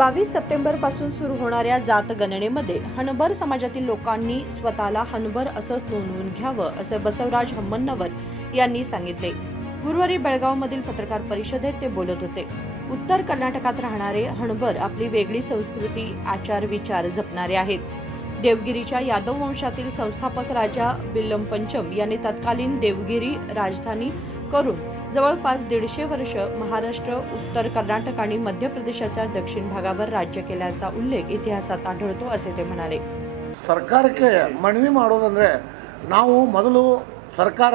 22 सप्टेंबरपासून सुरू होणाऱ्या जात गणनेमध्ये हनबर समाजातील लोकांनी स्वतःला हनबर असंच नोंदवून घ्यावं असे बसवराज हम्मनवर यांनी सांगितले। गुरुवारी बेळगावमधील पत्रकार परिषदेत ते बोलत होते। उत्तर कर्नाटकात राहणारे हनबर आपली वेगळी संस्कृती, आचार विचार जपणारे आहेत। देवगिरीच्या यादव वंशातील संस्थापक राजा बिल्लम पंचम यांनी तत्कालीन देवगिरी राजधानी करून जवळपास 150 वर्ष महाराष्ट्र, उत्तर कर्नाटक आणि मध्य प्रदेशाच्या दक्षिण भागावर राज्य केल्याचा उल्लेख इतिहासात आढळतो असे ते म्हणाले। ಸರ್ಕಾರಕ್ಕೆ ಮನವಿ ಮಾಡೋದಂದ್ರೆ ನಾವು ಮೊದಲು ಸರ್ಕಾರ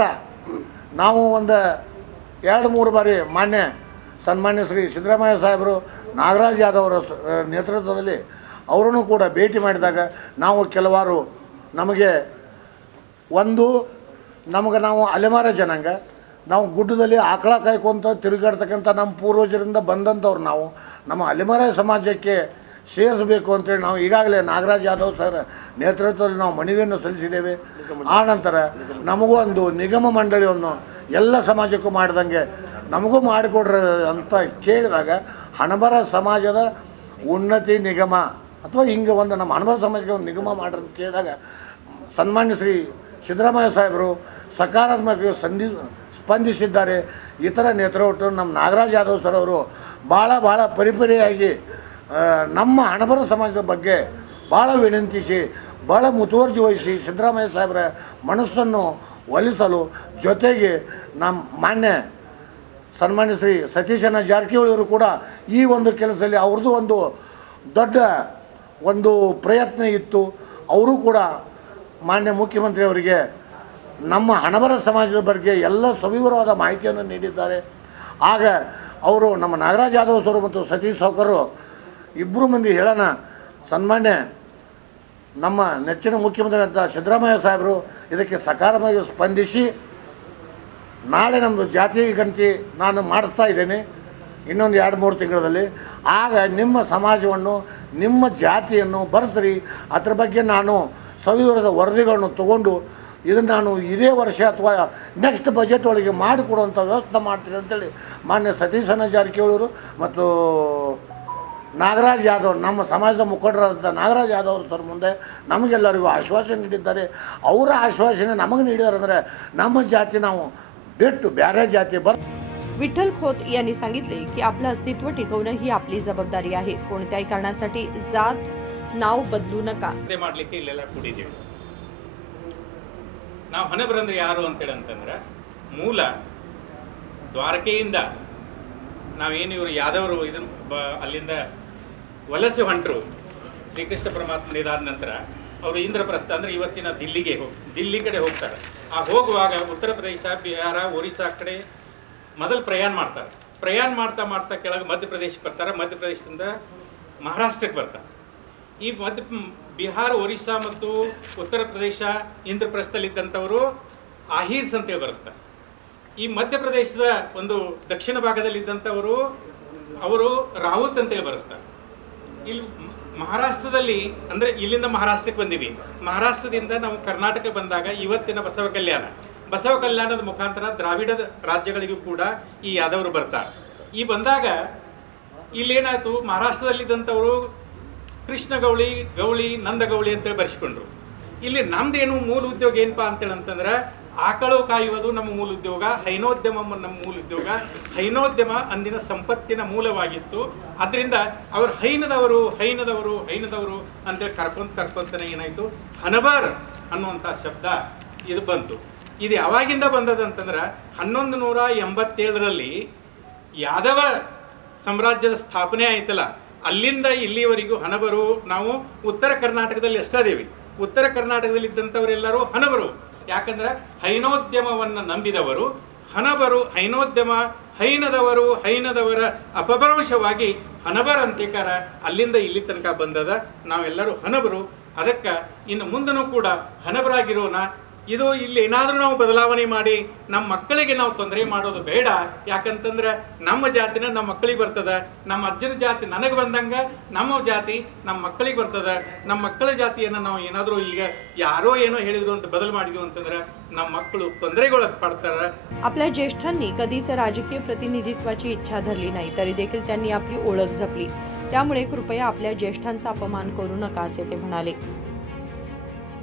ನಾವು ಒಂದು 2-3 ಬಾರಿ ಸನ್ಮಾನ್ಯ ಶ್ರೀ ಸಿದ್ದರಾಮಯ್ಯ ಸಾಹೇಬರು ನಾಗರಾಜ್ ಯಾದವ್ ಅವರ ನೇತೃತ್ವದಲ್ಲಿ ಅವರನ್ನು ಕೂಡ ಭೇಟಿ ಮಾಡಿದಾಗ ನಾವು ಕೆಲವಾರು ನಮಗೆ ನಾವು ಅಲೆಮಾರಿ ಜನಾಂಗ, ನಾವು ಗುಡ್ಡದಲ್ಲಿ ಆಕಳ ಕಾಯ್ಕೊಂತ ತಿರುಗಾಡ್ತಕ್ಕಂಥ ನಮ್ಮ ಪೂರ್ವಜರಿಂದ ಬಂದಂಥವ್ರು ನಾವು ನಮ್ಮ ಅಲೆಮಾರಿ ಸಮಾಜಕ್ಕೆ ಸೇರಿಸಬೇಕು ಅಂತೇಳಿ ನಾವು ಈಗಾಗಲೇ ನಾಗರಾಜ್ ಯಾದವ್ ಸರ್ ನೇತೃತ್ವದಲ್ಲಿ ನಾವು ಮನವಿಯನ್ನು ಸಲ್ಲಿಸಿದ್ದೇವೆ। ಆ ನಂತರ ನಮಗೂ ಒಂದು ನಿಗಮ ಮಂಡಳಿಯನ್ನು ಎಲ್ಲ ಸಮಾಜಕ್ಕೂ ಮಾಡಿದಂಗೆ ನಮಗೂ ಮಾಡಿಕೊಡ್ರಿ ಅಂತ ಕೇಳಿದಾಗ ಹಣಬರ ಸಮಾಜದ ಉನ್ನತಿ ನಿಗಮ ಅಥವಾ ಹಿಂಗೆ ಒಂದು ನಮ್ಮ ಹಣಬರ ಸಮಾಜಕ್ಕೆ ಒಂದು ನಿಗಮ ಮಾಡ್ರಿ ಅಂತ ಕೇಳಿದಾಗ ಸನ್ಮಾನ್ಯ ಶ್ರೀ ಸಿದ್ದರಾಮಯ್ಯ ಸಾಹೇಬರು ಸಕಾರಾತ್ಮಕವಾಗಿ ಸ್ಪಂದಿಸಿದ್ದಾರೆ। ಇತರ ನೇತೃತ್ವ ನಮ್ಮ ನಾಗರಾಜ್ ಯಾದವ್ ಸರ್ ಅವರು ಭಾಳ ಪರಿಪರಿಯಾಗಿ ನಮ್ಮ ಹಣಬರ ಸಮಾಜದ ಬಗ್ಗೆ ಭಾಳ ವಿನಂತಿಸಿ ಭಾಳ ಮುತುವರ್ಜಿ ವಹಿಸಿ ಸಿದ್ದರಾಮಯ್ಯ ಸಾಹೇಬರ ಮನಸ್ಸನ್ನು ಒಲಿಸಲು, ಜೊತೆಗೆ ನಮ್ಮ ಸನ್ಮಾನ್ಯ ಶ್ರೀ ಸತೀಶಣ್ಣ ಜಾರಕಿಹೊಳಿ ಅವರು ಕೂಡ ಈ ಒಂದು ಕೆಲಸದಲ್ಲಿ ಅವ್ರದ್ದು ಒಂದು ದೊಡ್ಡ ಪ್ರಯತ್ನ ಇತ್ತು। ಅವರು ಕೂಡ ಮಾನ್ಯ ಮುಖ್ಯಮಂತ್ರಿಯವರಿಗೆ ನಮ್ಮ ಹಣಬರ ಸಮಾಜದ ಬಗ್ಗೆ ಎಲ್ಲ ಸವಿವರವಾದ ಮಾಹಿತಿಯನ್ನು ನೀಡಿದ್ದಾರೆ। ಆಗ ಅವರು ನಮ್ಮ ನಾಗರಾಜ್ ಯಾದವ್ ಸರ್ ಮತ್ತು ಸತೀಶ್ ಸಾವ್ಕರು ಇಬ್ಬರು ಮಂದಿ ಹೇಳೋಣ, ಸನ್ಮಾನ್ಯ ನಮ್ಮ ನೆಚ್ಚಿನ ಮುಖ್ಯಮಂತ್ರಿ ಅಂತ ಸಿದ್ದರಾಮಯ್ಯ ಸಾಹೇಬರು ಇದಕ್ಕೆ ಸಕಾರಾತ್ಮಕವಾಗಿ ಸ್ಪಂದಿಸಿ ನಾಳೆ ನಮ್ಮದು ಜಾತಿ ಗಣತಿ ನಾನು ಮಾಡಿಸ್ತಾ ಇದ್ದೇನೆ ಇನ್ನೊಂದು 2-3 ತಿಂಗಳಲ್ಲಿ, ಆಗ ನಿಮ್ಮ ಸಮಾಜವನ್ನು ನಿಮ್ಮ ಜಾತಿಯನ್ನು ಬರೆಸ್ರಿ, ಅದರ ಬಗ್ಗೆ ನಾನು ಸವಿವರದ ವರದಿಗಳನ್ನು ತಗೊಂಡು ಇದನ್ನು ನಾನು ಇದೇ ವರ್ಷ ಅಥವಾ ನೆಕ್ಸ್ಟ್ ಬಜೆಟ್ ಒಳಗೆ ಮಾಡಿಕೊಡುವಂಥ ವ್ಯವಸ್ಥೆ ಮಾಡ್ತೀನಿ ಅಂತೇಳಿ ಮಾನ್ಯ ಸತೀಶಣ್ಣ ಜಾರಕಿಹೊಳಿ ಮತ್ತು ನಾಗರಾಜ್ ಯಾದವ್ ನಮ್ಮ ಸಮಾಜದ ಮುಖಂಡರಾದಂಥ ನಾಗರಾಜ್ ಯಾದವ್ ಸರ್ ಮುಂದೆ ನಮಗೆಲ್ಲರಿಗೂ ಆಶ್ವಾಸನೆ ನೀಡಿದ್ದಾರೆ। ಅವರ ಆಶ್ವಾಸನೆ ನಮಗೆ ನೀಡಿದ್ದಾರೆ ಅಂದರೆ ನಮ್ಮ ಜಾತಿ ನಾವು ಬಿಟ್ಟು ಬೇರೆ ಜಾತಿ विठ्ठल खोत यांनी सांगितले की आपलं अस्तित्व टिकवणं ही आपली जबाबदारी आहे। कोणत्याही कारणासाठी जात नाव बदलू नका। ಮಾಡಲಿಕ್ಕೆ ಇಲ್ಲೆಲ್ಲ ಕೂಡಿದ್ದೀವಿ ನಾವು। ಹನಬರಂದ್ರೆ ಯಾರು ಅಂತಂದ್ರೆ ಮೂಲ ದ್ವಾರಕೆಯಿಂದ ನಾವೇನು ಇವರು ಯಾದವರು ಇದನ್ನು ಅಲ್ಲಿಂದ ವಲಸೆ ಹೊಂಟರು। ಶ್ರೀಕೃಷ್ಣ ಪರಮಾತ್ಮ ನಿಧಾನ ನಂತರ ಅವರು ಇಂದ್ರಪ್ರಸ್ಥ ಅಂದರೆ ಇವತ್ತಿನ ದಿಲ್ಲಿ ಕಡೆ ಹೋಗ್ತಾರೆ। ಆ ಹೋಗುವಾಗ ಉತ್ತರ ಪ್ರದೇಶ, ಬಿಹಾರ, ಒರಿಸ್ಸಾ ಕಡೆ ಮೊದಲು ಪ್ರಯಾಣ ಮಾಡ್ತಾ ಕೆಳಗೆ ಮಧ್ಯಪ್ರದೇಶಕ್ಕೆ ಬರ್ತಾರೆ। ಮಧ್ಯಪ್ರದೇಶದಿಂದ ಮಹಾರಾಷ್ಟ್ರಕ್ಕೆ ಬರ್ತಾರೆ। ಈ ಬಿಹಾರ, ಒರಿಸ್ಸಾ ಮತ್ತು ಉತ್ತರ ಪ್ರದೇಶ ಇಂದ್ರಪ್ರಸ್ಥದಲ್ಲಿದ್ದಂಥವರು ಆಹೀರ್ಸ್ ಅಂತೇಳಿ ಬರೆಸ್ತಾರೆ। ಈ ಮಧ್ಯಪ್ರದೇಶದ ಒಂದು ದಕ್ಷಿಣ ಭಾಗದಲ್ಲಿದ್ದಂಥವರು ಅವರು ರಾವುತ್ ಅಂತೇಳಿ ಬರೆಸ್ತಾರೆ। ಇಲ್ಲಿ ಮಹಾರಾಷ್ಟ್ರದಲ್ಲಿ ಅಂದರೆ ಇಲ್ಲಿಂದ ಮಹಾರಾಷ್ಟ್ರಕ್ಕೆ ಬಂದೀವಿ, ಮಹಾರಾಷ್ಟ್ರದಿಂದ ನಾವು ಕರ್ನಾಟಕ ಬಂದಾಗ ಇವತ್ತಿನ ಬಸವ ಕಲ್ಯಾಣದ ಮುಖಾಂತರ ದ್ರಾವಿಡದ ರಾಜ್ಯಗಳಿಗೂ ಕೂಡ ಈ ಯಾದವರು ಬರ್ತಾರೆ। ಈ ಬಂದಾಗ ಇಲ್ಲೇನಾಯ್ತು, ಮಹಾರಾಷ್ಟ್ರದಲ್ಲಿದ್ದಂಥವರು ಕೃಷ್ಣಗೌಳಿ, ಗೌಳಿ, ನಂದಗೌಳಿ ಅಂತೇಳಿ ಬರೆಸ್ಕೊಂಡ್ರು। ಇಲ್ಲಿ ನಮ್ದೇನು ಮೂಲ ಉದ್ಯೋಗ ಏನಪ್ಪಾ ಅಂತೇಳಿ ಆಕಳು ಕಾಯುವುದು ನಮ್ಮ ಮೂಲ ಉದ್ಯೋಗ, ಹೈನೋದ್ಯಮ ನಮ್ಮ ಮೂಲ ಉದ್ಯೋಗ। ಹೈನೋದ್ಯಮ ಅಂದಿನ ಸಂಪತ್ತಿನ ಮೂಲವಾಗಿತ್ತು। ಅದರಿಂದ ಅವರು ಹೈನದವರು ಅಂತೇಳಿ ಕರ್ಕೊಂತಾನೆ ಏನಾಯ್ತು, ಹನಬರ್ ಅನ್ನುವಂಥ ಶಬ್ದ ಇದು ಬಂತು। ಇದು ಯಾವಾಗಿಂದ ಬಂದದಂತಂದ್ರೆ 1187ರಲ್ಲಿ ಯಾದವ ಸಾಮ್ರಾಜ್ಯದ ಸ್ಥಾಪನೆ ಆಯ್ತಲ್ಲ, ಅಲ್ಲಿಂದ ಇಲ್ಲಿವರೆಗೂ ಹನಬರು ನಾವು ಉತ್ತರ ಕರ್ನಾಟಕದಲ್ಲಿ ಎಷ್ಟದೇವಿ। ಉತ್ತರ ಕರ್ನಾಟಕದಲ್ಲಿದ್ದಂಥವರೆಲ್ಲರೂ ಹನಬರು, ಯಾಕಂದ್ರೆ ಹೈನೋದ್ಯಮವನ್ನು ನಂಬಿದವರು ಹನಬರು। ಹೈನದವರ ಅಪಭ್ರಂಶವಾಗಿ ಹನಬರ್ ಅಂತ್ಯಕಾರ ಅಲ್ಲಿಂದ ಇಲ್ಲಿ ತನಕ ಬಂದದ, ನಾವೆಲ್ಲರೂ ಹನಬರು। ಅದಕ್ಕೆ ಇನ್ನು ಮುಂದನೂ ಕೂಡ ಹನಬರಾಗಿರೋಣ, ಇದು ಇಲ್ಲಿ ಏನಾದರೂ ನಾವು ಬದಲಾವಣೆ ಮಾಡಿ ನಮ್ಮ ಮಕ್ಕಳಿಗೆ ನಾವು ತೊಂದರೆ ಮಾಡೋದು ಬೇಡ. ಯಾಕಂತಂದ್ರೆ ನಮ್ಮ ಜಾತಿನ ನಮ್ಮ ಮಕ್ಕಳಿಗೆ ಬರ್ತದ, ನಮ್ಮ ಅಜ್ಜನ ಜಾತಿ ನನಗೆ ಬಂದಂಗ ನಮ್ಮ ಜಾತಿ ನಮ್ಮ ಮಕ್ಕಳಿಗೆ ಬರ್ತದ. ನಮ್ಮ ಮಕ್ಕಳ ಜಾತಿಯನ್ನು ನಾವು ಏನಾದರೂ ಈಗ ಯಾರೋ ಏನೋ ಹೇಳಿದ್ರು ಅಂತ बदल ಮಾಡಿದ್ವಿ ಅಂತಂದ್ರೆ ನಮ್ಮ मಕ್ಕಳು ತೊಂದರೆಗೊಳಗೆ पडतात. आपल्या ज्येष्ठांनी कधीच राजकीय प्रतिनिधित्वाची इच्छा धरली नाही, तरी देखील त्यांनी आपली ओळख जपली. त्यामुळे कृपया आपल्या ज्येष्ठांचा अपमान करू नका, असे ते म्हणाले.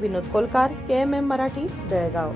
विनोद कोलकार, KMM मराठी, बेळगाव.